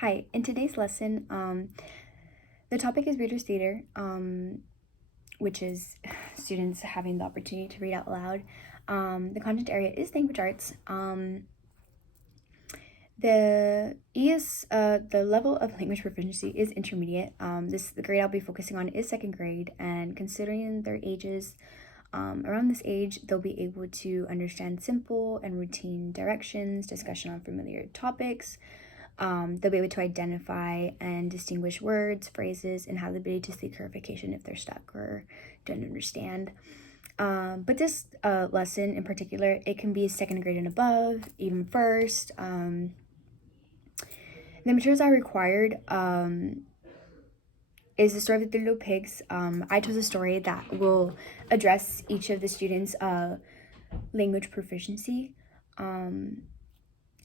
Hi, in today's lesson, the topic is reader's theater, which is students having the opportunity to read out loud. The content area is language arts. The level of language proficiency is intermediate. The grade I'll be focusing on is second grade, and considering their ages, around this age, they'll be able to understand simple and routine directions, discussion on familiar topics. They'll be able to identify and distinguish words, phrases, and have the ability to seek clarification if they're stuck or don't understand. But this lesson in particular, it can be second grade and above, even first. The materials I required is the story of the Three Little Pigs. I chose a story that will address each of the students' language proficiency.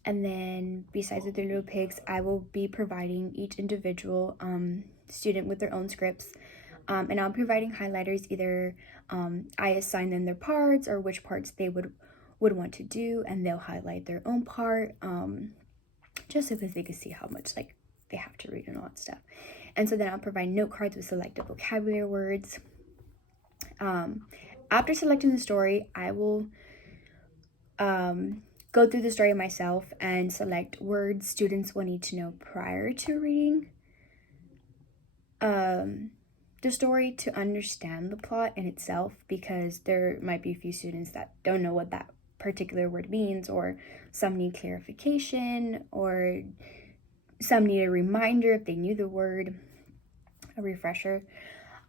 And then besides the Three Little Pigs, I will be providing each individual student with their own scripts. And I'll be providing highlighters. Either I assign them their parts or which parts they would want to do, and they'll highlight their own part, just so that they can see how much they have to read and all that stuff. And so then I'll provide note cards with selected vocabulary words. After selecting the story, I will go through the story myself and select words students will need to know prior to reading the story to understand the plot in itself, because there might be a few students that don't know what that particular word means, or some need clarification, or some need a reminder if they knew the word, a refresher.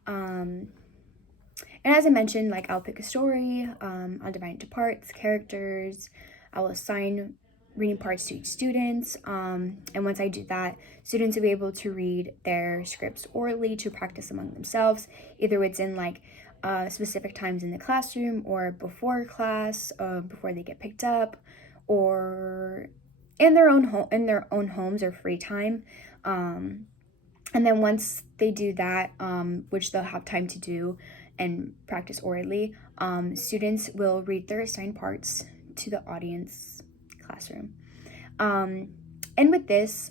And as I mentioned, I'll pick a story, I'll divide it into parts, characters, I will assign reading parts to each student, and once I do that, students will be able to read their scripts orally to practice among themselves, either it's in specific times in the classroom or before class, before they get picked up, or in their own homes or free time. And then once they do that, which they'll have time to do and practice orally, students will read their assigned parts to the audience classroom. And with this,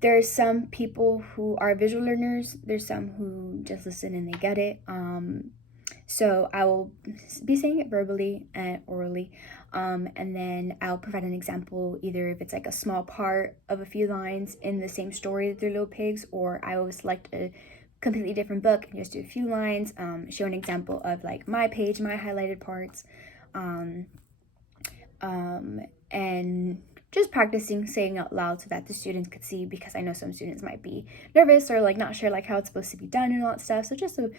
there's some people who are visual learners, there's some who just listen and they get it. So I will be saying it verbally and orally, and then I'll provide an example, either if it's a small part of a few lines in the same story, The Three Little Pigs, or I will select a completely different book and just do a few lines, show an example of my page, my highlighted parts, and just practicing saying out loud so that the students could see, because I know some students might be nervous or not sure how it's supposed to be done and all that stuff. So just a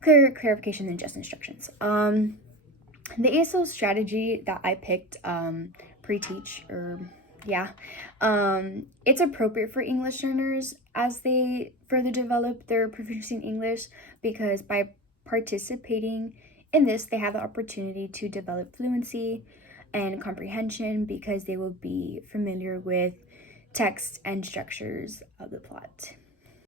clear clarification than just instructions. The ASL strategy that I picked, pre-teach, it's appropriate for English learners as they further develop their proficiency in English, because by participating in this, they have the opportunity to develop fluency and comprehension, because they will be familiar with text and structures of the plot.